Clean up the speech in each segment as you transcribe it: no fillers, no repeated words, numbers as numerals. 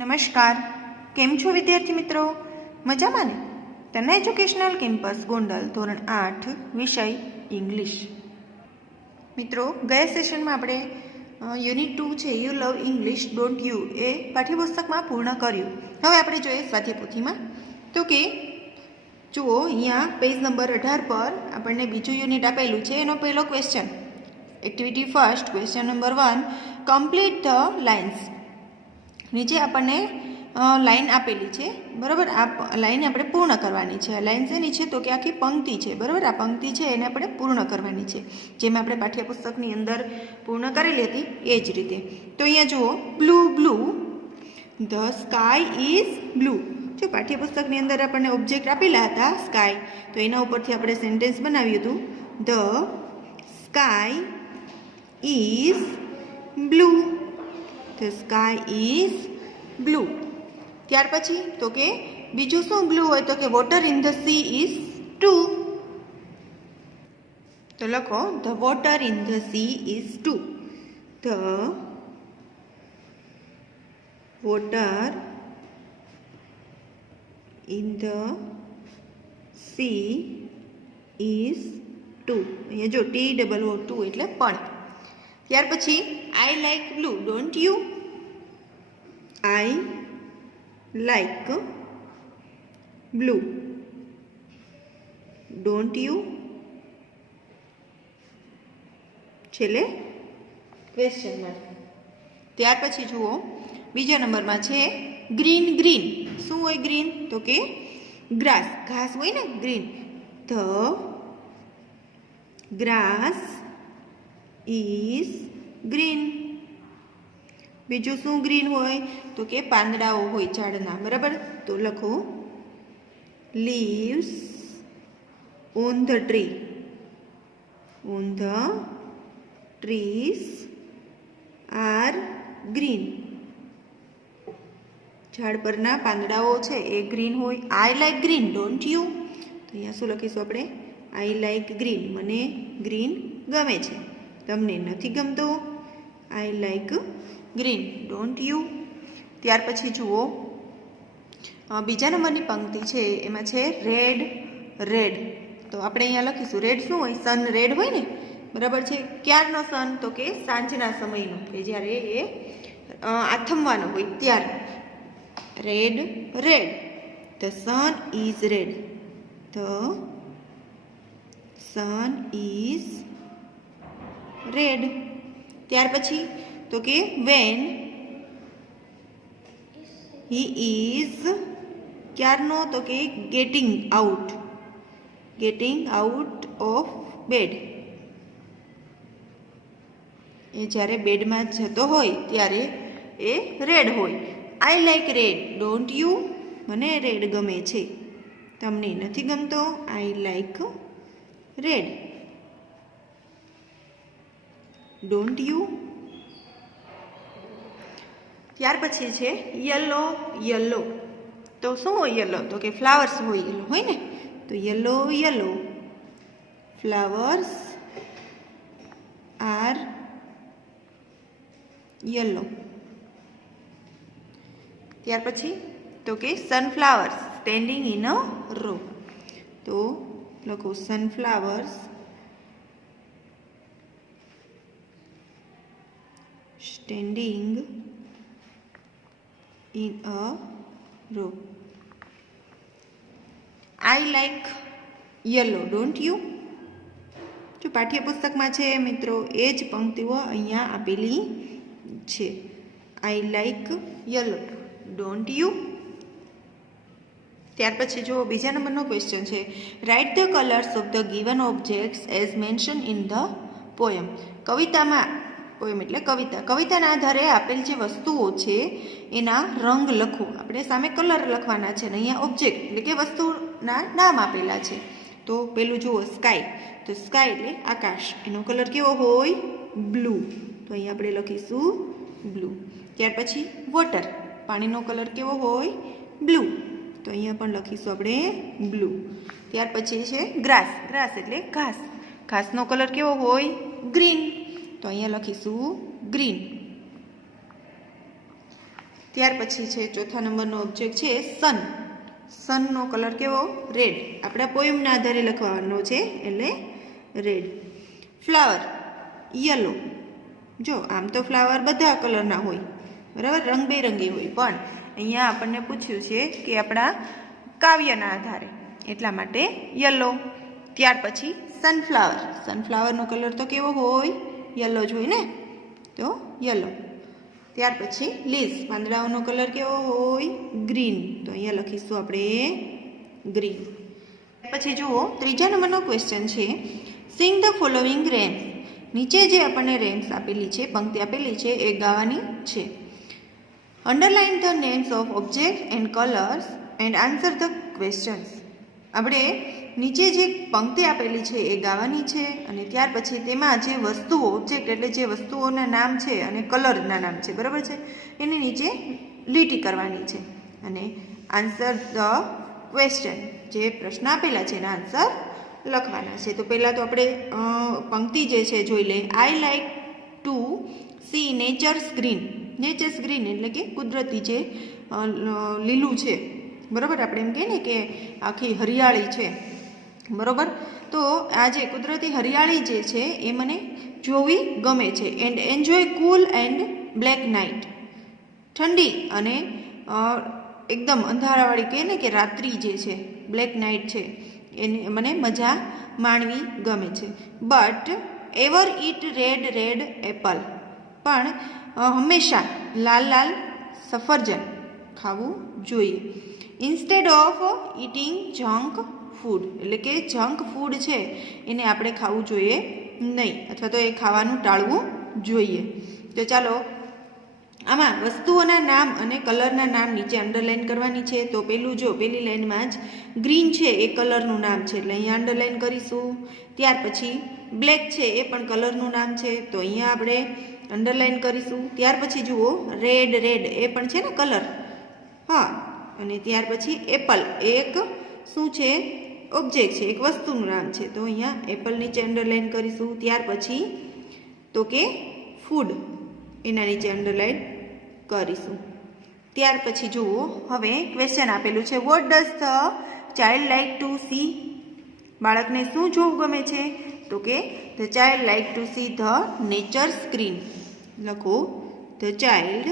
નમસ્કાર, કેમ છો વિદ્યાર્થી મિત્રો? મજામાં ને? તના એજ્યુકેશનલ કેમ્પસ ગોંડલ ધોરણ 8 વિષય ઇંગ્લિશ. મિત્રો, ગયા સેશનમાં આપણે યુનિટ 2 છે you love English don't you એ પાઠ્યપુસ્તકમાં પૂર્ણ કર્યું. હવે આપણે જોઈએ સ્વાધ્યાયપોથીમાં. તો કે જુઓ, અહીંયા પેજ નંબર 18 પર આપણને બીજું યુનિટ આપેલું છે. એનો પહેલો question, activity first, question number 1, complete the lines. નીચે આપણને લાઈન આપેલી છે, બરાબર. આ લાઈન આપણે પૂર્ણ કરવાની છે. આ લાઈન શેની છે? તો કે આખી પંક્તિ છે, બરાબર. આ પંક્તિ છે એને આપણે પૂર્ણ કરવાની છે, જેમ આપણે પાઠ્યપુસ્તકની અંદર પૂર્ણ કરેલી હતી એ જ રીતે. તો અહીંયા જુઓ, blue blue the sky is blue. જો પાઠ્યપુસ્તકની અંદર આપણને ઓબ્જેક્ટ આપેલા હતા સ્કાય, તો એના ઉપરથી આપણે સેન્ટેન્સ બનાવ્યું હતું, the sky is blue. The sky is blue. ત્યાર પછી તો કે બીજું શું બ્લુ હોય? તો કે water in the sea is blue. તો લખો, the water in the sea is blue. The water in the sea is blue. અહીંયા જો TOO એટલે પણ. ત્યાર પછી I like blue don't you. I like blue don't you. છેલ્લે question mark. ત્યાર પછી જુઓ, બીજા નંબરમાં છે ગ્રીન ગ્રીન. શું હોય ગ્રીન? તો કે ગ્રાસ, ઘાસ હોય ને, green. The grass is green. બીજું શું ગ્રીન હોય? તો કે પાંદડાઓ હોય ઝાડના, બરાબર. તો લખો, leaves on the tree. On the trees are green. ઝાડ પરના પાંદડાઓ છે એ ગ્રીન હોય. I like green don't you. તો અહીંયા શું લખીશું આપણે? આઈ લાઈક ગ્રીન, મને ગ્રીન ગમે છે, તમને નથી ગમતો. I like green don't you. ત્યાર પછી જુઓ, બીજા નંબરની પંક્તિ છે એમાં છે રેડ રેડ. તો આપણે અહીંયા લખીશું રેડ શું હોય? સન રેડ હોય ને, બરાબર છે. ક્યારનો સન? તો કે સાંજના સમયનો, કે જ્યારે એ આથમવાનો હોય ત્યારે. Red red. The sun is red. The sun is red. ત્યાર પછી તો કે વેન હી ઇઝ ક્યારનો? તો કે getting out. Getting out of bed. એ જ્યારે બેડમાં જતો હોય ત્યારે એ રેડ હોય. I like red don't you. મને રેડ ગમે છે, તમને નથી ગમતો. I like red don't you. ત્યાર પછી છે યલો યલો. તો શું હોય યલો? તો કે ફ્લાવર્સ હોય, યલો હોય ને. તો yellow yellow. Flowers are yellow. ત્યાર પછી તો કે sunflowers standing in a row. તો લખો, sunflowers standing in a row. I like yellow don't you. જો પાઠ્યપુસ્તકમાં છે મિત્રો, એ જ પંક્તિઓ અહીંયા આપેલી છે. I like yellow don't you. ત્યાર પછી જો બીજા નંબરનો ક્વેશ્ચન છે, write the colours of the given objects as mention in the poem. કવિતામાં, પોયમ એટલે કવિતા, કવિતાના આધારે આપેલ જે વસ્તુઓ છે એના રંગ લખો. આપણે સામે કલર લખવાના છે ને અહીંયા ઓબ્જેક્ટ એટલે કે વસ્તુના નામ આપેલા છે. તો પેલું જુઓ સ્કાય. તો સ્કાય એટલે આકાશ, એનો કલર કેવો હોય? બ્લુ. તો અહીંયા આપણે લખીશું બ્લુ. ત્યાર પછી વોટર, પાણીનો કલર કેવો હોય? બ્લુ. તો અહીંયા પણ લખીશું આપણે બ્લુ. ત્યાર પછી છે ગ્રાસ. ગ્રાસ એટલે ઘાસ, ઘાસનો કલર કેવો હોય? ગ્રીન. તો અહીંયા લખીશું ગ્રીન. ત્યાર પછી છે ચોથા નંબરનો ઓબ્જેક્ટ છે સન. સનનો કલર કેવો? રેડ. આપણા પોયમના આધારે લખવાનો છે એટલે રેડ. Flower yellow. જો આમ તો ફ્લાવર બધા કલરના હોય, બરાબર, રંગબેરંગી હોય, પણ અહીંયા આપણને પૂછ્યું છે કે આપણા કાવ્યના આધારે, એટલા માટે યલો. ત્યાર પછી સનફ્લાવર. સનફ્લાવરનો કલર તો કેવો હોય? યલો જ હોય ને, તો યલો. ત્યાર પછી લીવ્સ. પાંદડાઓનો કલર કેવો હોય? ગ્રીન. તો અહીંયા લખીશું આપણે ગ્રીન. પછી જુઓ ત્રીજા નંબરનો ક્વેશ્ચન છે સિંગ ધ ફોલોઈંગ રેમ્સ. નીચે જે આપણને રેમ્સ આપેલી છે, પંક્તિ આપેલી છે, એ ગાવાની છે. Underline the names of object and colours and answer the questions. આપણે નીચે જે પંક્તિ આપેલી છે એ ગાવાની છે અને ત્યાર પછી તેમાં જે વસ્તુઓ, ઓબ્જેક્ટ એટલે જે વસ્તુઓના નામ છે અને કલરના નામ છે, બરાબર છે, એની નીચે લીટી કરવાની છે અને આન્સર ધ ક્વેશ્ચન, જે પ્રશ્ન આપેલા છે એના આન્સર લખવાના છે. તો પહેલાં તો આપણે પંક્તિ જે છે જોઈ લઈએ. I like to see nature's green. Nature's green એટલે કે કુદરતી જે લીલું છે, બરાબર, આપણે એમ કહીએ ને કે આખી હરિયાળી છે, બરાબર. તો આ જે કુદરતી હરિયાળી જે છે એ મને જોવી ગમે છે. And enjoy cool and black night. ઠંડી અને એકદમ અંધારાવાળી કહે ને કે રાત્રિ જે છે, બ્લેક નાઇટ છે, એને મને મજા માણવી ગમે છે. But ever it red Apple. પણ હંમેશા લાલ સફરજન ખાવું જોઈએ. Instead of eating junk food. એટલે કે જંક ફૂડ છે એને આપણે ખાવું જોઈએ નહીં, અથવા તો એ ખાવાનું ટાળવું જોઈએ. તો ચાલો આમાં વસ્તુઓના નામ અને કલરના નામ નીચે અંડરલાઇન કરવાની છે. તો પેલું જો પેલી લાઇનમાં જ ગ્રીન છે એ કલરનું નામ છે એટલે અહીંયા અંડરલાઇન કરીશું. ત્યાર પછી બ્લેક છે એ પણ કલરનું નામ છે તો અહીંયા આપણે અંડરલાઇન કરીશું. ત્યાર પછી જુઓ રેડ એ પણ છે ને કલર, હા. અને ત્યાર પછી એપલ એક શું છે? ઓબ્જેક્ટ છે, એક વસ્તુનું નામ છે, તો અહીંયા એપલ નીચે અંડરલાઇન કરીશું. ત્યાર પછી તો કે ફૂડ એના નીચે અંડરલાઇન કરીશું. ત્યાર પછી જુઓ હવે ક્વેશ્ચન આપેલું છે what does the child like to see. બાળકને શું જોવું ગમે છે? તો કે the child like to see the nature screen. લખો the child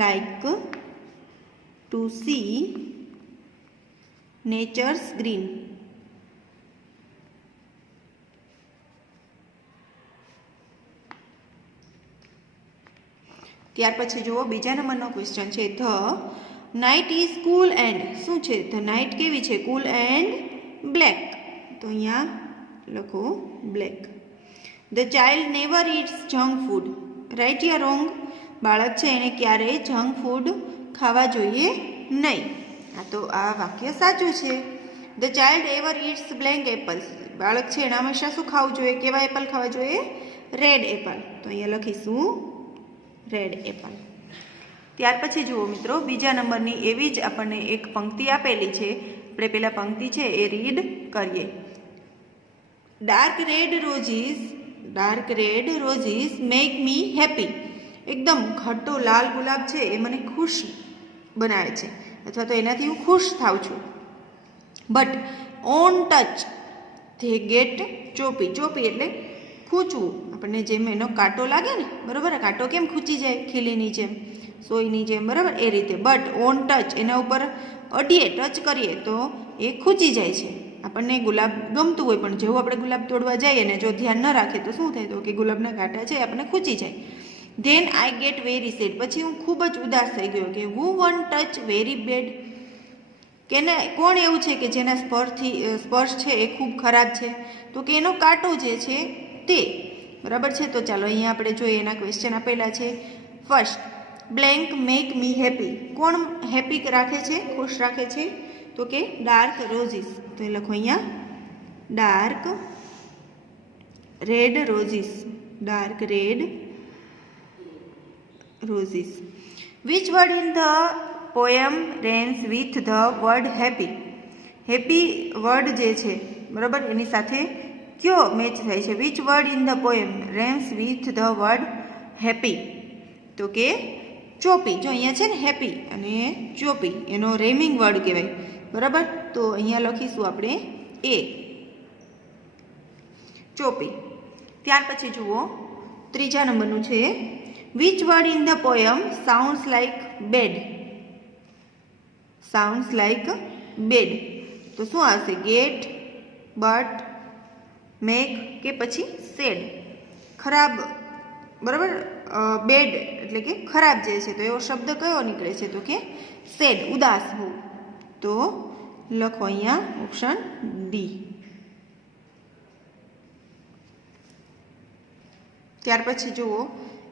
like to see nature's green. ત્યાર પછી જુઓ બીજા નંબરનો ક્વેશ્ચન છે the night is cool and. શું છે? ધ નાઇટ કેવી છે? Cool and black. તો અહીંયા લખો black. The child never it's junk food. Right યા રોંગ? બાળક છે એને ક્યારેય જંક ફૂડ ખાવા જોઈએ નહીં. આ તો આ વાક્ય સાચું છે. The child ever eats black apples. બાળક છે એના હંમેશા શું ખાવું જોઈએ? કેવા એપલ ખાવા જોઈએ? Red Apple. તો અહીંયા લખીશું રેડ એપલ. ત્યાર પછી જુઓ મિત્રો બીજા નંબરની એવી જ આપણને એક પંક્તિ આપેલી છે. આપણે પેલા પંક્તિ છે એ રીડ કરીએ. Dark red roses make me happy. એકદમ ઘટ્ટો લાલ ગુલાબ છે એ મને ખુશ બનાવે છે, અથવા તો એનાથી હું ખુશ થાઉં છું. But on touch they get choppy. Choppy એટલે ખૂંચવું. આપણને જેમ એનો કાંટો લાગે ને, બરાબર, કાંટો કેમ ખૂંચી જાય ખીલીની જેમ, સોયની જેમ, બરાબર, એ રીતે. બટ ઓન ટચ એના ઉપર અડીએ, ટચ કરીએ તો એ ખૂંચી જાય છે. આપણને ગુલાબ ગમતું હોય પણ જેવું આપણે ગુલાબ તોડવા જઈએ ને જો ધ્યાન ન રાખીએ તો શું થાય? તો કે ગુલાબના કાંટા છે આપણને ખૂંચી જાય. Then I get very sad. પછી હું ખૂબ જ ઉદાસ થઈ ગયો કે હુ વન ટચ વેરી બેડ. કેને કોણ એવું છે કે જેના સ્પર્શ છે એ ખૂબ ખરાબ છે? તો કે એનો કાંટો જે છે તે, બરાબર છે. તો ચાલો અહીંયા આપણે જોઈએ એના ક્વેશ્ચન આપેલા છે. First blank make me happy. કોણ હેપી રાખે છે, ખુશ રાખે છે? તો કે ડાર્ક રોઝીસ. તો એ લખો અહીંયા dark red roses. Dark red roses. Which word in the poem rains with the word happy. Happy word જે છે, બરાબર, એની સાથે કયો મેચ થાય છે? Which word in the poem rains with the word happy. તો કે ચોપી. જો અહીંયા છે ને હેપી અને ચોપી એનો રેમિંગ વર્ડ કહેવાય, બરાબર. તો અહીંયા લખીશું આપણે એ, ચોપી. ત્યાર પછી જુઓ ત્રીજા નંબરનું છે which word in the poem sounds like bed. Sounds like bed તો શું આવશે? ગેટ, બટ, મેક કે પછી સેડ. ખરાબ, બરાબર. બેડ એટલે કે ખરાબ જે છે, તો એવો શબ્દ કયો નીકળે છે? તો કે સેડ, ઉદાસ હોવું. તો લખો અહીંયા ઓપ્શન ડી. ત્યાર પછી જુઓ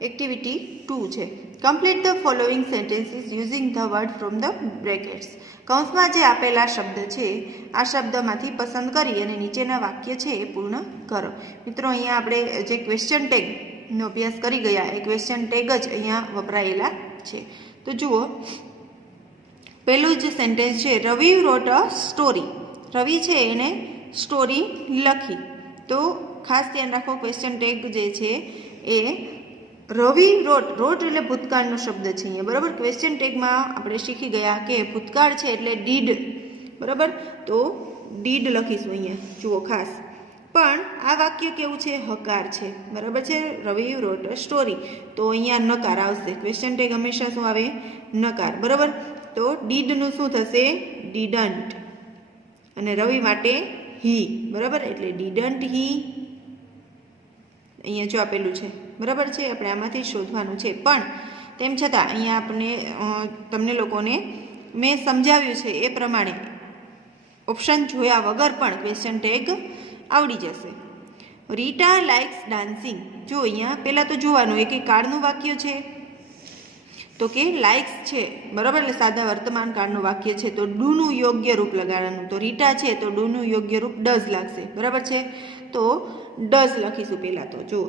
એક્ટિવિટી 2 છે. Complete the following sentences using the word from the brackets. કૌંસમાં જે આપેલા શબ્દ છે આ શબ્દમાંથી પસંદ કરી અને નીચેના વાક્ય છે એ પૂર્ણ કરો. મિત્રો અહીંયા આપણે જે ક્વેશ્ચન ટેગનો અભ્યાસ કરી ગયા એ ક્વેશ્ચન ટેગ જ અહીંયા વપરાયેલા છે. તો જુઓ પહેલું જ સેન્ટેન્સ છે રવિ રોટ અ સ્ટોરી. રવિ છે એને સ્ટોરી લખી. તો ખાસ ધ્યાન રાખો ક્વેશ્ચન ટેગ જે છે એ રવિ રોટ. રોટ એટલે ભૂતકાળનો શબ્દ છે અહીંયા, બરાબર. ક્વેશ્ચન ટેગમાં આપણે શીખી ગયા કે ભૂતકાળ છે એટલે ડીડ, બરાબર. તો ડીડ લખીશું અહીંયા, જુઓ ખાસ. પણ આ વાક્ય કેવું છે? હકાર છે, બરાબર છે. રવિ રોટ અ સ્ટોરી, તો અહીંયા નકાર આવશે. ક્વેશ્ચન ટેગ હંમેશા શું આવે? નકાર, બરાબર. તો ડીડનું શું થશે? ડીડન્ટ. અને રવિ માટે હી, બરાબર. એટલે ડીડન્ટ હી અહીંયા જો આપેલું છે, બરાબર છે. આપણે આમાંથી શોધવાનું છે. પણ તેમ છતાં અહીંયા આપણે તમને લોકોને મેં સમજાવ્યું છે એ પ્રમાણે ઓપ્શન જોયા વગર પણ ક્વેશ્ચન ટેગ આવડી જશે. Rita likes dancing. જો અહીંયા પહેલાં તો જોવાનું એક કાળનું વાક્ય છે તો કે લાઇક્સ છે, બરાબર. એટલે સાદા વર્તમાન કાળનું વાક્ય છે તો ડુનું યોગ્ય રૂપ લગાડવાનું. તો રીટા છે તો ડુનું યોગ્ય રૂપ ડઝ લાગશે, બરાબર છે. તો ડઝ લખીશું પહેલાં. તો જુઓ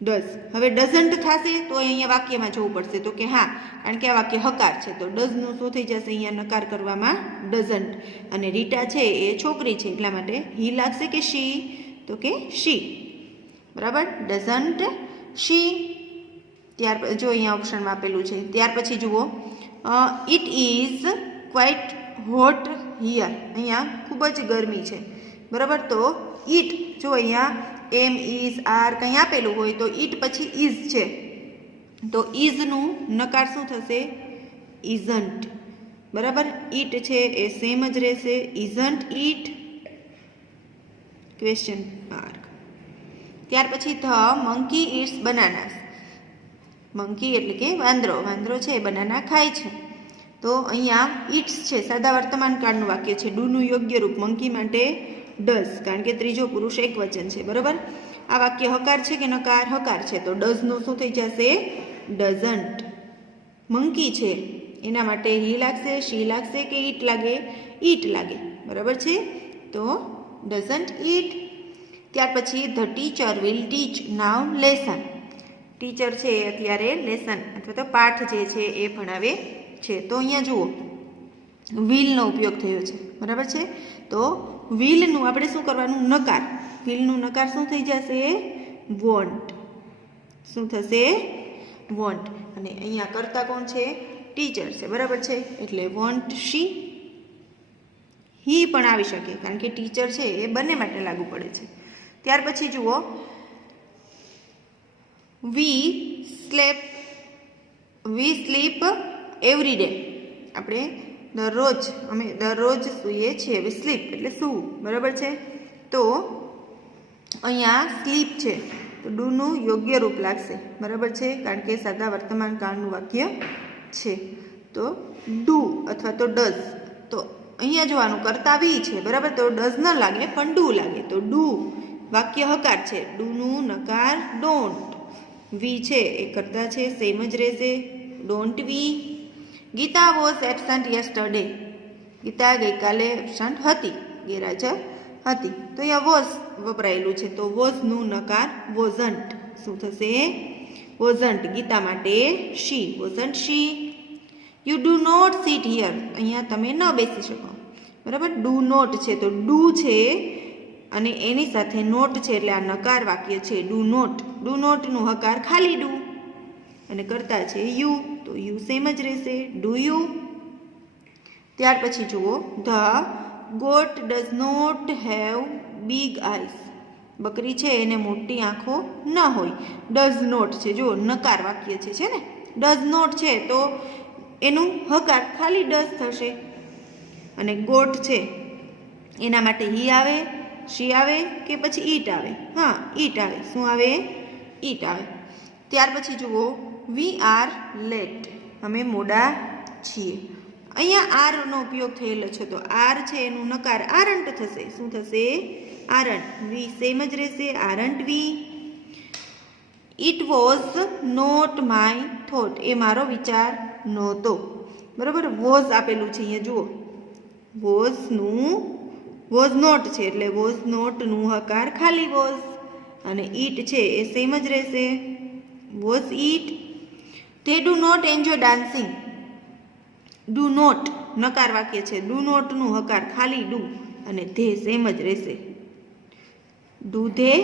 ડઝ. હવે ડઝન્ટ થશે તો અહીંયા વાક્યમાં જવું પડશે. તો કે હા, કારણ કે આ વાક્ય હકાર છે તો ડઝનું શું થઈ જશે? અહીંયા નકાર કરવામાં ડઝન્ટ. અને રીટા છે એ છોકરી છે એટલા માટે હી લાગશે કે શી? તો કે શી, બરાબર. ડઝન્ટ શી. ત્યાર જો અહીંયા ઓપ્શનમાં આપેલું છે. ત્યાર પછી જુઓ it is quite hot here. અહીંયા ખૂબ જ ગરમી છે, બરાબર. તો ઇટ જો અહીંયા એમ ઇઝ આર કંઈ આપેલું હોય તો ઇટ પછી ઇઝ છે તો ઇઝનું નકાર શું થશે? ઇઝન્ટ, બરાબર. ઇટ છે એ સેમ જ રહેશે. Isn't it? Question mark. ત્યાર પછી the monkey eats bananas. Monkey એટલે કે વાંદરો. વાંદરો છે એ બનાના ખાય છે. તો અહીંયા ઇટ્સ છે સાદા વર્તમાન કાળનું વાક્ય છે. ડુનું યોગ્ય રૂપ મંકી માટે ડઝ, કારણ કે ત્રીજો પુરુષ એક વચન છે, બરાબર. આ વાક્ય હકાર છે કે નકાર? હકાર છે તો ડઝનું શું થઈ જશે? ડઝન્ટ. મંકી છે એના માટે હી લાગશે, શી લાગશે કે ઈટ લાગે? ઈટ લાગે, બરાબર છે. તો ડઝન્ટ ઈટ. ત્યાર પછી the teacher will teach now lesson. Teacher છે એ અત્યારે લેસન અથવા તો પાઠ જે છે એ ભણાવે છે. તો અહીંયા જુઓ વિલનો ઉપયોગ થયો છે, બરાબર છે. તો વિલનું આપણે શું કરવાનું? નકાર. વિલનું નકાર શું થઈ જશે? વોન્ટ. શું થશે? વોન્ટ. અને અહીંયા કરતા કોણ છે? ટીચર છે, બરાબર છે. એટલે વોન્ટ શી. હી પણ આવી શકે કારણ કે ટીચર છે એ બંને માટે લાગુ પડે છે. ત્યાર પછી જુઓ વી સ્લીપ એવરી ડે. આપણે અમે દરરોજ સૂઈએ છીએ. વી સ્લીપ એટલે સૂવું, બરાબર છે. તો અહીંયા સ્લીપ છે તો ડુનું યોગ્ય રૂપ લાગશે, બરાબર છે, કારણ કે સાદા વર્તમાન કાળનું વાક્ય છે. તો ડુ અથવા તો ડઝ. તો અહીંયા જોવાનું કરતા વી છે, બરાબર. તો ડઝ ન લાગે પણ ડુ લાગે. તો ડુ વાક્ય હકાર છે, ડુનું નકાર ડોન્ટ. વી છે એ કરતા છે, સેમ જ રહેશે. Don't we. Gita was absent yesterday. Gita ગઈકાલે એબસન્ટ હતી, ગેરહાજર હતી. તો અહીંયા વોઝ વપરાયેલું છે તો વોઝનું નકાર વોઝન્ટ. શું થશે? વોઝન્ટ. ગીતા માટે she. Wasn't she. You do not sit here. અહીંયા તમે ન બેસી શકો, બરાબર. ડુ નોટ છે તો ડુ છે અને એની સાથે નોટ છે એટલે આ નકાર વાક્ય છે. Do not. ડુ નોટનું હકાર ખાલી ડુ. અને કર્તા છે યુ, તો યુ સેમ જ રહેશે, ડુ યુ. ત્યાર પછી જુઓ, the goat does not have big eyes. બકરી છે એને મોટી આંખો ન હોય. ડઝ નોટ છે, જુઓ નકાર વાક્ય છે ને, ડઝ નોટ છે તો એનું હકાર ખાલી ડઝ થશે. અને ગોટ છે એના માટે હી આવે, શી આવે કે પછી ઈટ આવે? હા, ઈટ આવે. શું આવે? ઈટ આવે. ત્યાર પછી જુઓ, વી આર લેટ. અમે મોડા છીએ. અહીંયા આરનો ઉપયોગ થયેલો છે, તો આર છે એનું નકાર આરંટ થશે. શું થશે? આરંટ. વી સેમ જ રહેશે, aren't we. It was not my thought. એ મારો વિચાર નહોતો. બરાબર, વોઝ આપેલું છે અહીંયા જુઓ, વોઝ નોટ છે એટલે વોઝ નોટનું હકાર ખાલી વોઝ. અને ઈટ છે એ સેમ જ રહેશે, was it. They do not enjoy dancing. Do not નકાર વાક્ય છે, ડુ નોટનું હકાર ખાલી ડુ અને ધે સેમ જ રહેશે, ડુ ધે.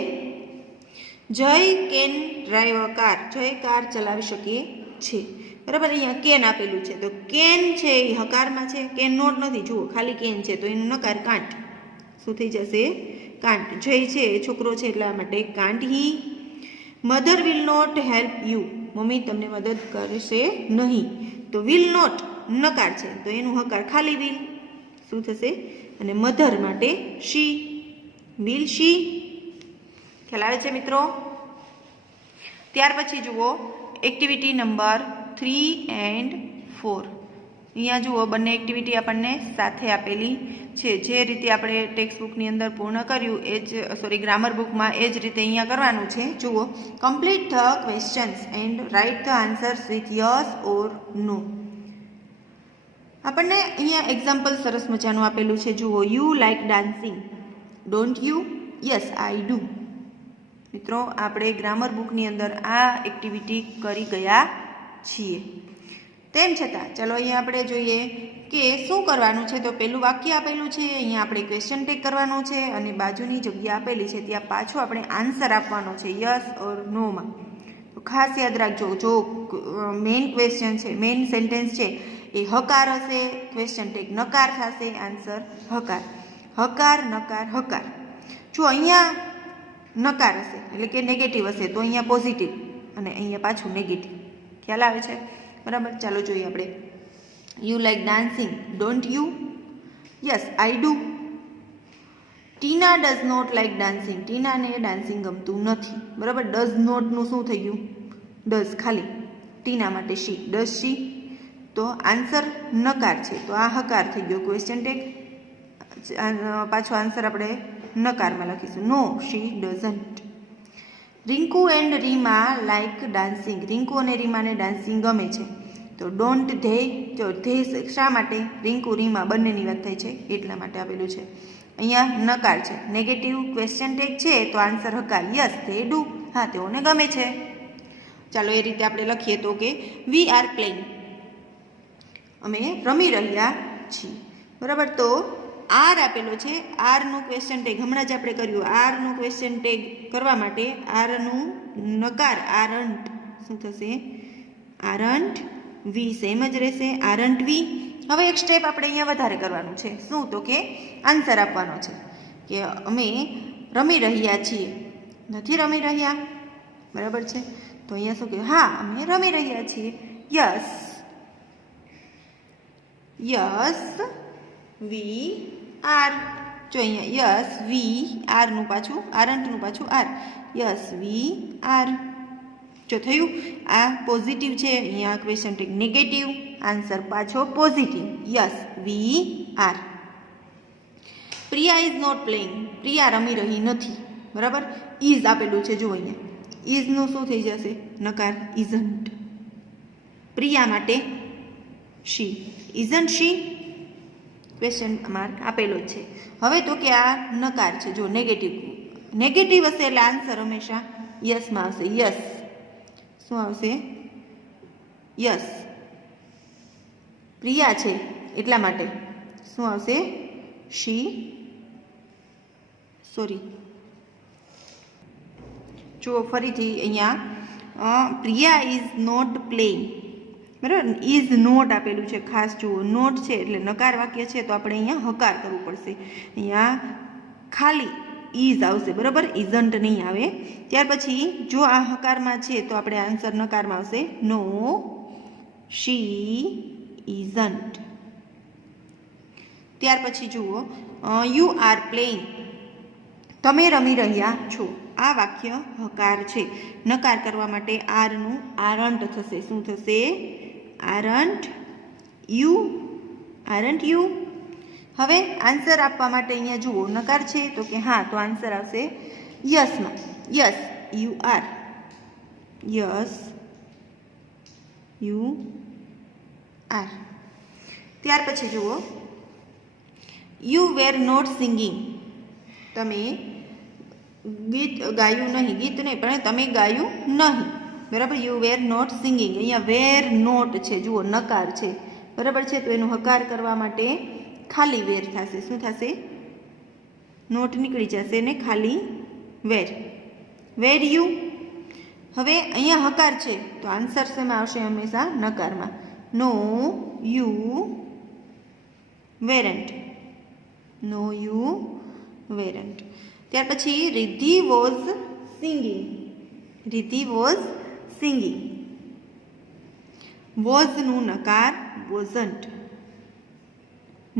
જય કેન ડ્રાઈવ અ કાર. જય કાર ચલાવી શકે છે. બરાબર, અહીંયા કેન આપેલું છે તો કેન છે એ હકારમાં છે, કેન નોટ નથી. જુઓ ખાલી કેન છે તો એનું નકાર કાંટ. શું થઈ જશે? કાંટ. જય છે એ છોકરો છે એટલા માટે can't he. Mother will not help you. Mummy તમને મદદ કરશે નહીં. તો વિલ નોટ નકાર છે તો એનું હકાર ખાલી વિલ. શું થશે? અને મધર માટે શી, વિલ શી. ખ્યાલ આવે છે મિત્રો? ત્યાર પછી જુઓ, એક્ટિવિટી નંબર 3 and 4. અહીંયા જુઓ બંને એક્ટિવિટી આપણને સાથે આપેલી છે. જે રીતે આપણે ટેક્સ્ટ બુકની અંદર પૂર્ણ કર્યું એ જ, ગ્રામર બુકમાં એ જ રીતે અહીંયા કરવાનું છે. જુઓ, complete the questions and write the answers with yes or no. આપણને અહીંયા એક્ઝામ્પલ સરસ મજાનું આપેલું છે. જુઓ, you like dancing, don't you? Yes I do. મિત્રો, આપણે ગ્રામર બુકની અંદર આ એક્ટિવિટી કરી ગયા છીએ. તેમ છતાં ચાલો અહીંયા આપણે જોઈએ કે શું કરવાનું છે. તો પહેલું વાક્ય આપેલું છે, અહીંયા આપણે ક્વેશ્ચન ટેગ કરવાનું છે અને બાજુની જગ્યા આપેલી છે ત્યાં પાછું આપણે આન્સર આપવાનો છે યસ ઓર નોમાં. તો ખાસ યાદ રાખજો, જો મેઇન ક્વેશ્ચન છે, મેઇન સેન્ટેન્સ છે એ હકાર હશે, ક્વેશ્ચન ટેગ નકાર થશે, આન્સર હકાર. હકાર, નકાર, હકાર. જો અહીંયા નકાર હશે એટલે કે નેગેટિવ હશે તો અહીંયા પોઝિટિવ અને અહીંયા પાછું નેગેટિવ. ખ્યાલ આવે છે? બરાબર, ચાલો જોઈએ આપણે. You like dancing, don't you? Yes I do. Tina does not like dancing. ટીનાને ડાન્સિંગ ગમતું નથી. બરાબર, ડઝ નોટનું શું થઈ ગયું? ડઝ ખાલી. ટીના માટે શી, ડઝ શી. તો આન્સર નકાર છે તો આ હકાર થઈ ગયો. ક્વેશ્ચન ટેગ પાછો આન્સર આપણે નકારમાં લખીશું, no she doesn't. Rinku and Reema like dancing. Rinku અને રીમાને ડાન્સિંગ ગમે છે. તો ડોન્ટ ધે. જો ધે શા માટે? રિંકુ રીમા બંનેની વાત થાય છે એટલા માટે આપેલું છે. અહીંયા નકાર છે, નેગેટિવ ક્વેશ્ચન ટેગ છે તો આન્સર હકાર. Yes they do. હા, તેઓને ગમે છે. ચાલો એ રીતે આપણે લખીએ તો કે વી આર પ્લેઇંગ. અમે રમી રહ્યા છીએ. બરાબર, તો આર આપેલો છે. આરનું ક્વેશ્ચન ટેગ હમણાં જ આપણે કર્યું. આરનું ક્વેશ્ચન ટેગ કરવા માટે આરનું નકાર આરંટ. શું થશે? આરંટ વી સેમ જ રહેશે, આરંટ વી. હવે એક સ્ટેપ આપણે અહીંયા વધારે કરવાનું છે. શું? તો કે આન્સર આપવાનો છે કે અમે રમી રહ્યા છીએ. નથી રમી રહ્યા. બરાબર છે, તો અહીંયા શું કહ્યું? હા, અમે રમી રહ્યા છીએ. Yes, yes we R. જો અહીંયા યસ વી આરનું પાછું આરંટનું પાછું આર. Yes we R. જો થયું? આ પોઝિટિવ છે, અહીંયા ક્વેશ્ચન ટેગ નેગેટિવ, આન્સર પાછો positive. Yes we are. Priya is not playing. Priya રમી રહી નથી. બરાબર, ઇઝ આપેલું છે. જો અહીંયા ઇઝનું શું થઈ જશે? નકાર ઇઝન્ટ. પ્રિયા માટે શી, ઇઝન્ટ શી. ક્વેશ્ચન માર્ક આપેલો જ છે. હવે તો કે આ નકાર છે. જો નેગેટિવ, નેગેટિવ હશે એટલે આન્સર હંમેશા યસમાં આવશે. યસ. શું આવશે? યસ. પ્રિયા છે એટલા માટે શું આવશે? શી. જુઓ ફરીથી અહીંયા પ્રિયા ઇઝ નોટ પ્લેઇંગ, બરાબર. ઇઝ નોટ આપેલું છે, ખાસ જુઓ, નોટ છે એટલે નકાર વાક્ય છે તો આપણે અહીંયા હકાર કરવું પડશે. અહીંયા ખાલી ઇઝ આવશે, બરાબર, ઇઝન્ટ નહીં આવે. ત્યાર પછી જો આ હકારમાં છે તો આપણે આન્સર નકારમાં આવશે. નો શી ઇઝન્ટ. ત્યાર પછી જુઓ, યુ આર પ્લેઇંગ, તમે રમી રહ્યા છો. આ વાક્ય હકાર છે. નકાર કરવા માટે આરનું આરન્ટ થશે. શું થશે? Aren't you. Aren't you. હવે આન્સર આપવા માટે અહીંયા જુઓ, નકાર છે તો કે હા, તો આન્સર આવશે યસમાં. Yes you are. Yes you are. ત્યાર પછી જુઓ, યુ વેર નોટ સિંગિંગ, તમે ગીત ગાયું નહીં, ગીત નહીં પણ તમે ગાયું નહીં, બરાબર. You were not singing. અહીંયા વેર નોટ છે, જુઓ નકાર છે, બરાબર છે, તો એનું હકાર કરવા માટે ખાલી વેર થશે. શું થશે? નોટ નીકળી જશે ને ખાલી વેર. વેર યુ. હવે અહીંયા હકાર છે તો આન્સર શેમાં આવશે? હંમેશા નકારમાં. નો યુ વેરન્ટ. No you weren't. ત્યાર પછી Riddhi was singing. Riddhi was singing. વોઝનું નકાર વોઝન્ટ.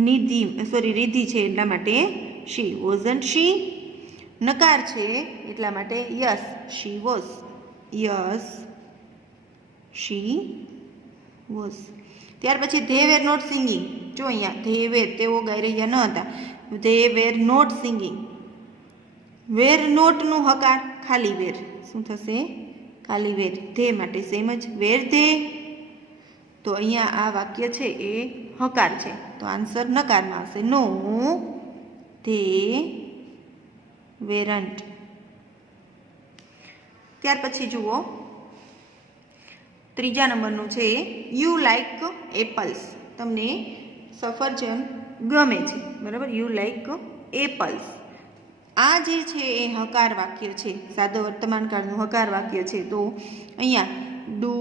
નિધિ રિદ્ધિ છે એટલા માટે શી. વોઝન્ટ શી. નકાર છે એટલા માટે yes she was. Yes she was. ત્યાર પછી ધે વેર નોટ સિંગિંગ. જો અહીંયા ધે વેર, તેઓ ગાઈ રહ્યા ન હતા. They were not singing. Were નોટનું હકાર ખાલી વેર. શું થશે? ખાલી વેર. ધે માટે સેમ જ વેર ધે. તો અહીંયા આ વાક્ય છે એ હકાર છે તો આન્સર નકારમાં આવશે. No they weren't. ત્યાર પછી જુઓ, ત્રીજા નંબરનું છે યુ લાઈક એપલ્સ. તમને સફરજન ગમે છે, બરાબર. You like apples. આ જે છે એ હકાર વાક્ય છે, સાદો વર્તમાનકાળનું હકાર વાક્ય છે. તો અહીંયા do,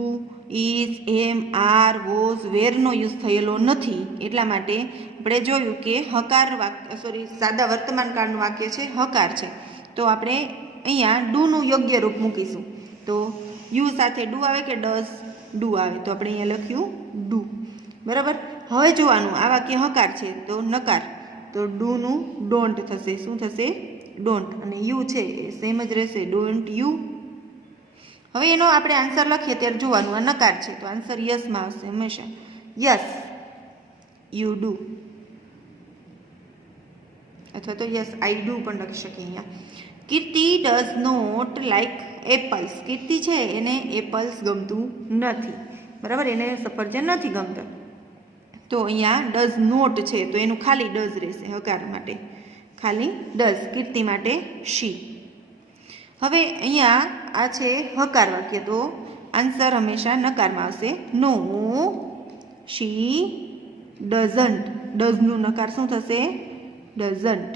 is, am, are, was, વેરનો યુઝ થયેલો નથી. એટલા માટે આપણે જોયું કે હકાર વાક્ય સાદા વર્તમાનકાળનું વાક્ય છે, હકાર છે. તો આપણે અહીંયા ડુનું યોગ્ય રૂપ મૂકીશું. તો યુ સાથે ડુ આવે કે ડઝ? ડુ આવે. તો આપણે અહીંયા લખ્યું ડુ, બરાબર. હવે જોવાનું, આ વાક્ય હકાર છે તો નકાર, તો ડુનું ડોન્ટ થશે. શું થશે? ડોન્ટ. અને યુ છે એ સેમ જ રહેશે, ડોન્ટ યુ. હવે એનો આપણે આન્સર લખીએ ત્યારે જોવાનું, આ નકાર છે તો આન્સર યસમાં આવશે હંમેશા. યસ યુ ડુ, અથવા તો યસ આઈ ડુ પણ લખી શકીએ અહીંયા. કીર્તિ ડઝ નોટ લાઈક એપલ્સ. કીર્તિ છે એને એપલ્સ ગમતું નથી, બરાબર, એને સફરજન નથી ગમતા. તો અહીંયા ડઝ નોટ છે તો એનું ખાલી ડઝ રહેશે હકાર માટે, ખાલી ડઝ. કીર્તિ માટે શી. હવે અહીંયા આ છે હકાર વાક્ય તો આન્સર હંમેશા નકારમાં આવશે. નો શી ડઝન્ટ. ડઝનું નકાર શું થશે? ડઝન્ટ.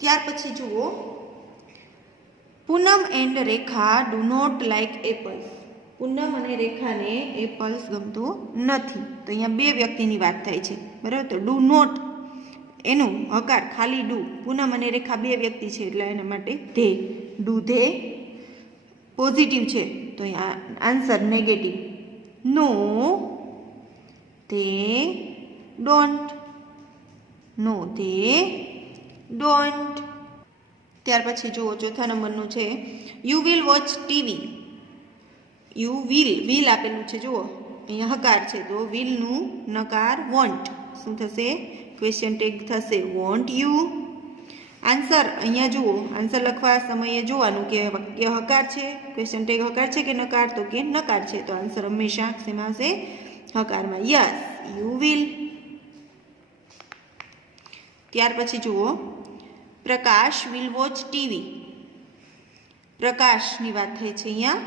ત્યાર પછી જુઓ, Poonam and Rekha do not like apples. Poonam અને રેખાને એપલ્સ ગમતું નથી. તો અહીંયા બે વ્યક્તિની વાત થાય છે, બરાબર. તો ડુ નોટ એનું હકાર ખાલી ડુ. પૂનમ અને રેખા બે વ્યક્તિ છે એટલે એના માટે ધે. ડુ ધે પોઝિટિવ છે તો અહીંયા answer negative. No they don't. No they don't. ત્યાર પછી જુઓ, ચોથા નંબરનું છે you will watch TV. You will આપેલું છે, જુઓ અહીંયા હકાર છે તો વિલનું નકાર વોન્ટ. શું થશે? ક્વેશ્ચન ટેગ થશે વોન્ટ યુ. આન્સર અહીંયા જુઓ, આન્સર લખવા સમયે જોવાનું કે વાક્ય હકાર છે, ક્વેશ્ચન ટેગ હકાર છે કે નકાર, તો કે નકાર છે. તો આન્સર હંમેશા શેમાં આવશે? હકારમાં. Yes you will. ત્યાર પછી જુઓ, પ્રકાશ વિલ વોચ ટીવી. પ્રકાશની વાત થઈ છે અહીંયા,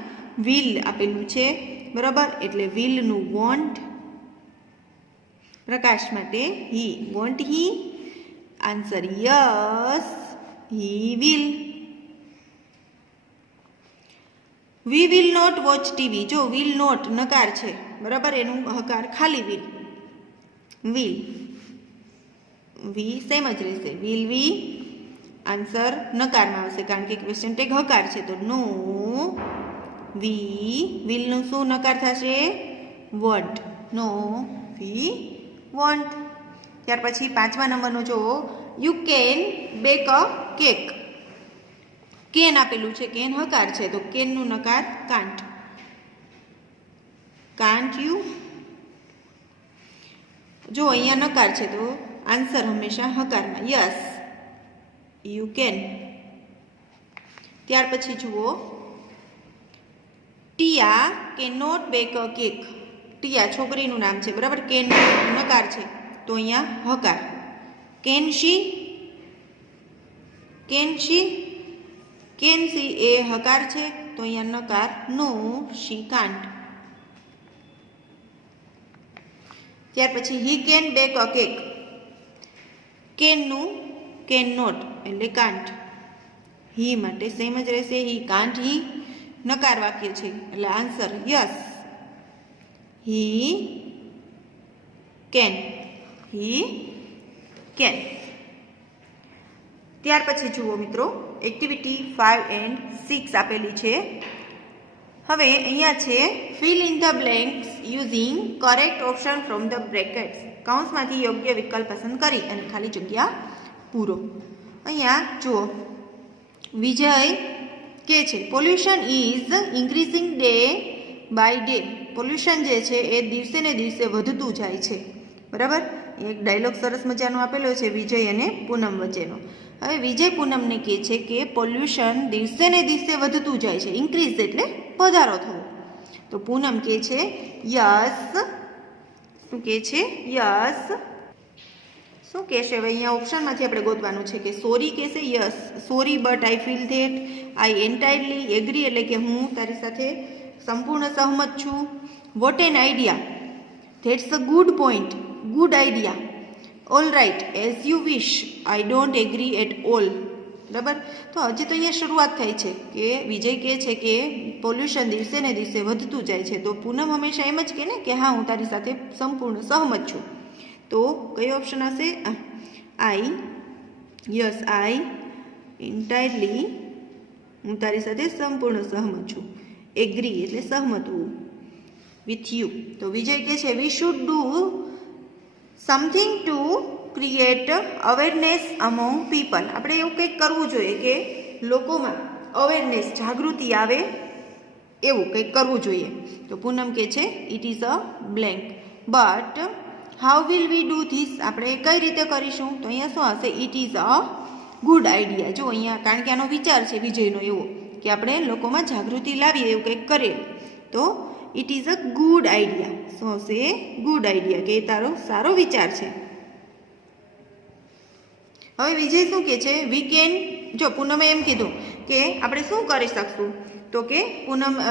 વિલ આપેલું છે, બરાબર, એટલે વિલનું વોન્ટ. પ્રકાશ માટે he. Won't he. Answer yes he will. We will not watch TV. જો વિલ નોટ નકાર છે, બરાબર, એનું હકાર ખાલી વિલ. વી સેમ જ રહેશે. વિલ વી આન્સર નકારમાં આવશે કારણ કે ક્વેશ્ચન ટેગ હકાર છે. તો નો વી વિલનું શું નકાર થશે? વોન્ટ. No we won't. ત્યાર પછી 5મા નંબરનો જુઓ, you can bake a cake. Can આપેલું છે, કેન હકાર છે, તો કેનનું નકાર કાન્ટ. Can't you. જો અહીંયા નકાર છે તો આન્સર હંમેશા હકારમાં. Yes you can. ત્યાર પછી જુઓ, Tiya can not bake a cake. Tiya છોકરીનું નામ છે, બરાબર, કેન નકાર છે તો અહીંયા હકાર. Can she. Can she. Can she એ હકાર છે તો અહીંયા નકાર. No she can't. ત્યાર પછી he can bake a cake. કેનનું કેન નોટ એટલે કાન્ટ. હી માટે સેમ જ રહેશે. હી કાન્ટ. હી નકાર વાક્ય છે એટલે answer yes he can. He can. ત્યાર પછી જુઓ મિત્રો, એક્ટિવિટી 5 and 6 આપેલી છે. હવે અહીંયા છે fill in the blanks using correct option from the brackets. કૌંસમાંથી યોગ્ય વિકલ્પ પસંદ કરી અને ખાલી જગ્યા પૂરો. અહીંયા જુઓ, વિજય કે છે pollution is increasing day by day. Pollution જે છે એ દિવસે ને દિવસે વધતું જાય છે, બરાબર. એક ડાયલોગ સરસ મજાનો આપેલો છે વિજય અને પૂનમ વચ્ચેનો. હવે વિજય પૂનમને કહે છે કે પોલ્યુશન દિવસે ને દિવસે વધતું જાય છે. ઇન્ક્રીઝ એટલે વધારો થવો. તો પૂનમ કહે છે યસ. શું કહે છે? યસ. શું કહેશે? હવે અહીંયા ઓપ્શનમાંથી આપણે ગોતવાનું છે કે સોરી કહેશે. Yes sorry but I feel that. I entirely agree એટલે કે હું તારી સાથે સંપૂર્ણ સહમત છું. What an idea. That's a good point. Good idea. All right as you wish. I don't agree at all. બરાબર. તો હજી તો અહીંયા શરૂઆત થાય છે કે વિજય કહે છે કે પોલ્યુશન દિવસે ને દિવસે વધતું જાય છે. તો પૂનમ હંમેશા એમ જ કહે ને કે હા હું તારી સાથે સંપૂર્ણ સહમત છું. તો કયો ઓપ્શન હશે? આઈ. યસ આઈ એન્ટાયરલી હું તારી સાથે સંપૂર્ણ સહમત છું. એગ્રી એટલે સહમત હોવું. With you. તો વિજય કહે છે we should do something to create awareness among people. આપણે એવું કંઈક કરવું જોઈએ કે લોકોમાં અવેરનેસ જાગૃતિ આવે એવું કંઈક કરવું જોઈએ. તો પૂનમ કહે છે it is a blank. But how will we do this. આપણે કઈ રીતે કરીશું? તો અહીંયા શું હશે? It is a good idea. જો અહીંયા કારણ કે આનો વિચાર છે વિજયનો એવો કે આપણે લોકોમાં જાગૃતિ લાવીએ એવું કંઈક કરીએ. તો it is a good idea. શું હશે? ગુડ આઈડિયા કે તારો સારો વિચાર છે. હવે વિજય શું કહે છે? We can. જો પૂનમે એમ કીધું કે આપણે શું કરી શકશું, તો કે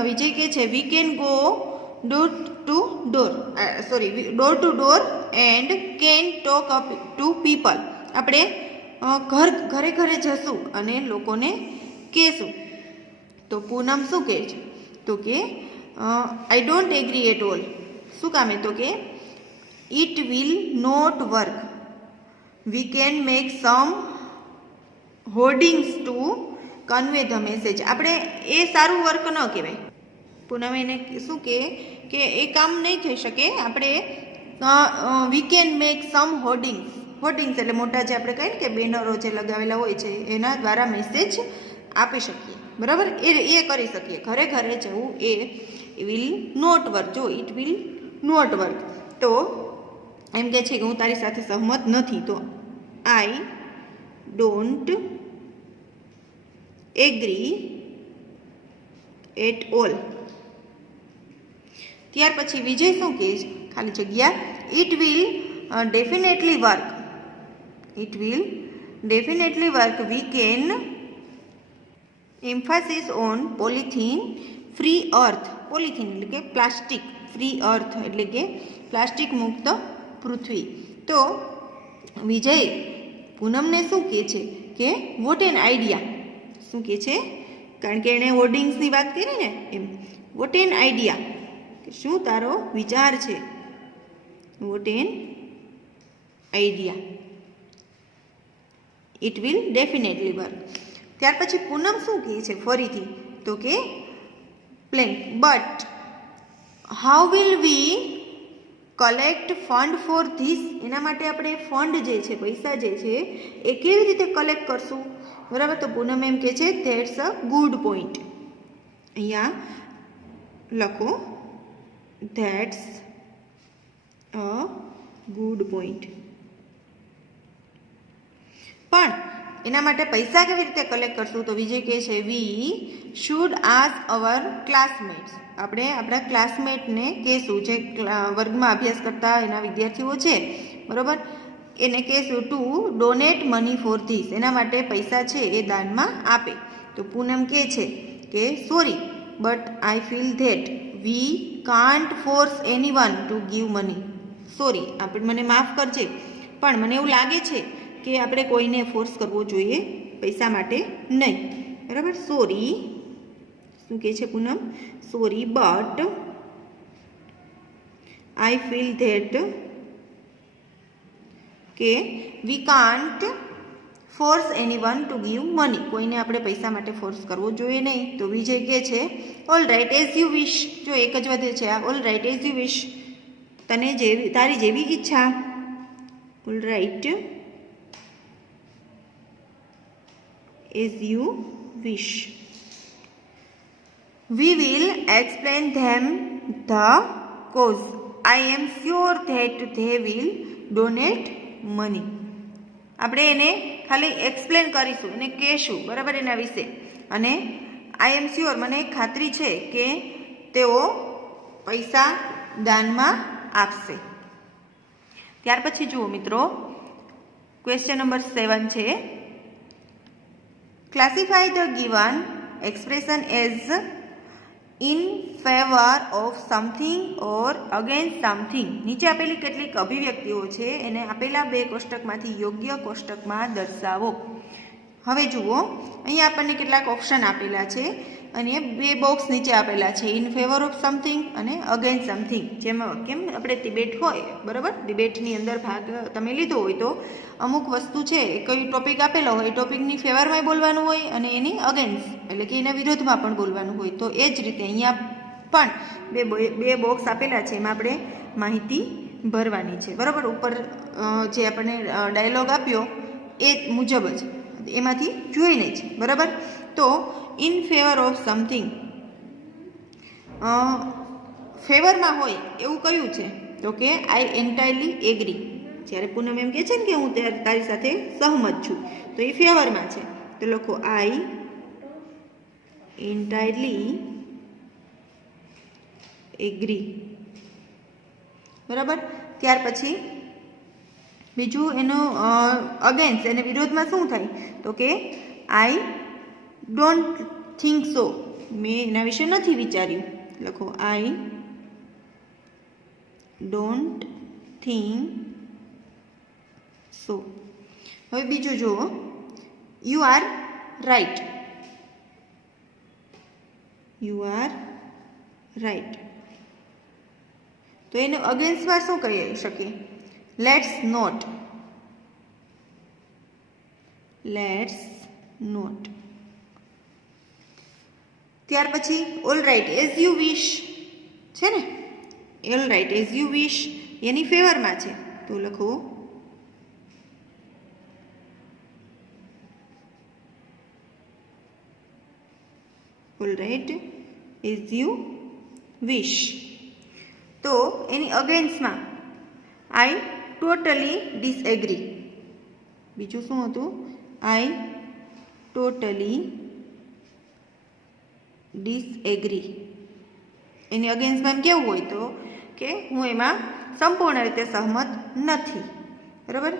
વિજય કહે છે we can go door to door and can talk up to people. આપણે ઘરે ઘરે જશું અને લોકોને કહેશું. તો પૂનમ શું કહે છે? તો કે I don't agree at all. શું કામે? તો કે it will not work. We can make some hoardings to convey the message. આપણે એ સારું વર્ક ન કહેવાય. પૂનમ એને શું કહે કે એ કામ નહીં થઈ શકે. આપણે વી can make some hoardings. Hoardings એટલે મોટા જે આપણે કહીએ ને કે બેનરો જે લગાવેલા હોય છે એના દ્વારા મેસેજ આપી શકીએ, બરાબર. એ કરી શકીએ. ઘરે ઘરે જવું એ વિલ નોટ વર્ક. જો ઇટ વિલ નોટ વર્ક. તો એમ કહે છે કે હું તારી સાથે સહમત નથી. તો I don't agree at all. ત્યાર પછી વિજય શું કહે છે? ખાલી જગ્યા it will definitely work. It will definitely work. We can emphasis on polythene free earth. Polythene એટલે કે પ્લાસ્ટિક. ફ્રી અર્થ એટલે કે પ્લાસ્ટિક મુક્ત પૃથ્વી. તો વિજય પૂનમને શું કહે છે કે વોટ એન આઈડિયા. શું કહે છે? કારણ કે એણે હોર્ડિંગ્સની વાત કરી ને એમ. વોટ એન આઈડિયા, કે શું તારો વિચાર છે. Vote an idea, it will definitely work. ત્યાર પછી પૂનમ શું કહે છે ફરીથી, તો કે plane. But how will we collect fund for this, એના માટે આપણે ફંડ જે છે, પૈસા જે છે એ કેવી રીતે કલેક્ટ કરશું, બરાબર. તો પૂનમ એમ કહે છે ધેટ્સ અ ગુડ પોઈન્ટ. અહીંયા લખો ધેટ્સ અ ગુડ પોઈન્ટ. પણ એના માટે પૈસા કેવી રીતે કલેક્ટ કરશું, તો વિજય કહે છે we should ask our classmates, આપણે આપણા ક્લાસમેટને કહેશું, જે વર્ગમાં અભ્યાસ કરતા એના વિદ્યાર્થીઓ છે, બરાબર, એને કહેશું to donate money for this, એના માટે પૈસા છે એ દાનમાં આપે. તો પૂનમ કહે છે કે sorry but I feel that we can't force any one to give money. Sorry, આપણે મને માફ કરજે, પણ મને એવું લાગે છે કે આપણે કોઈને ફોર્સ કરવો જોઈએ પૈસા માટે નહીં, બરાબર. સોરી, શું કહે છે Poonam, sorry but I feel that કે we can't force any one to give money, કોઈને આપણે પૈસા માટે ફોર્સ કરવો જોઈએ નહીં. તો વિજય કહે છે all right as you wish, જો એક જ વધે છે આ, all right as you wish, તને જેવી તારી જેવી ઈચ્છા. All right as you wish. We will explain them the cause. I am sure that they will donate money. આપણે એને ખાલી એક્સપ્લેન કરીશું, એને કહેશું, બરાબર, એના વિશે. અને આઈ એમ શ્યોર, મને ખાતરી છે કે તેઓ પૈસા દાનમાં આપશે. ત્યાર પછી જુઓ મિત્રો, ક્વેશ્ચન નંબર 7 છે. Classify the given expression as in favor of something or against something. નીચે આપેલી કેટલીક અભિવ્યક્તિઓ છે એને આપેલા બે કોષ્ટકમાંથી યોગ્ય કોષ્ટકમાં દર્શાવો. હવે જુઓ, અહીંયા આપણને કેટલાક ઓપ્શન આપેલા છે અને બે બોક્સ નીચે આપેલા છે, ઇન ફેવર ઓફ સમથિંગ અને અગેન્સ્ટ સમથિંગ. જેમાં કેમ આપણે ડિબેટ હોય, બરાબર, ડિબેટની અંદર ભાગ તમે લીધો હોય તો અમુક વસ્તુ છે, કોઈ ટોપિક આપેલો હોય, ટોપિકની ફેવરમાં બોલવાનું હોય અને એની અગેન્સ્ટ એટલે કે એના વિરોધમાં પણ બોલવાનું હોય. તો એ જ રીતે અહીંયા પણ બે બોક્સ આપેલા છે, એમાં આપણે માહિતી ભરવાની છે, બરાબર. ઉપર જે આપણને ડાયલોગ આપ્યો એ મુજબ જ એમાંથી જોઈને જ, બરાબર. તો ઇન ફેવર ઓફ સમથિંગ, ફેવરમાં હોય એવું કયું છે, તો કે આઈ એન્ટાયરલી એગ્રી. જ્યારે પૂનમ એમ કહે છે ને કે હું તારી સાથે સહમત છું, તો એ ફેવરમાં છે. તો લખો આઈ એન્ટાયરલી એગ્રી, બરાબર. ત્યાર પછી બીજું એનું અગેન્સ્ટ, એને વિરોધમાં શું થાય, તો કે આઈ ડોન્ટ થિંક સો, મેં એના વિશે નથી વિચાર્યું. લખો આઈ ડોન્ટ થિંક સો. હવે બીજું જુઓ, you are right, you are right. તો એને અગેન્સ્ટમાં શું કહી શકીએ, લેટ્સ નોટ, લેટ્સ નોટ. ત્યાર પછી all right as you wish છે ને, all right as you wish any ફેવરમાં છે, તો લખો all right as you wish. તો એની અગેન્સ્ટમાં આઈ ટોટલી ડિસએગ્રી. બીજું શું હતું, આઈ ટોટલી ડિસએગ્રી. એની અગેન્સ્ટમાં એમ કેવું હોય, તો કે હું એમાં સંપૂર્ણ રીતે સહમત નથી, બરાબર.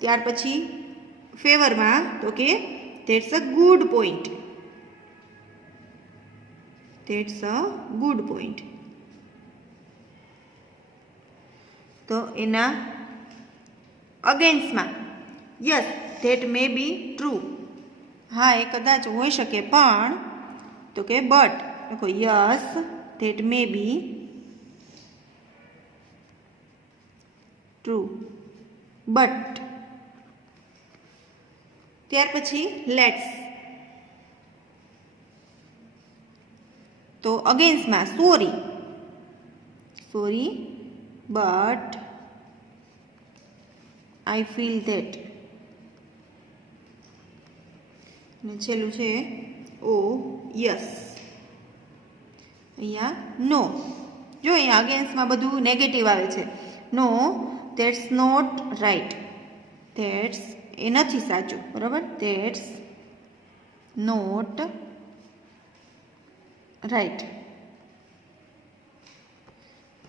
ત્યાર પછી ફેવરમાં, તો કે that's a good point, that's a good point. તો એના અગેન્સ્ટમાં yes that may be true, હા એ કદાચ હોઈ શકે, પણ તો કે બટ લખો yes that may be true but. ત્યાર પછી લેટ્સ, તો અગેન્સ્ટમાં sorry, sorry but I feel that. અને છેલ્લું છે ઓ યસ. અહીંયા નો, જો અહીંયા અગેન્સ્ટમાં બધું નેગેટિવ આવે છે. નો ધેટ્સ નોટ રાઈટ, ધેટ્સ એ નથી સાચું, બરાબર, ધેટ્સ નોટ રાઈટ.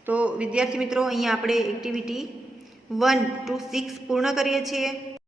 તો વિદ્યાર્થી મિત્રો, અહીંયા આપણે એક્ટિવિટી 1 to 6 પૂર્ણ કરીએ છીએ.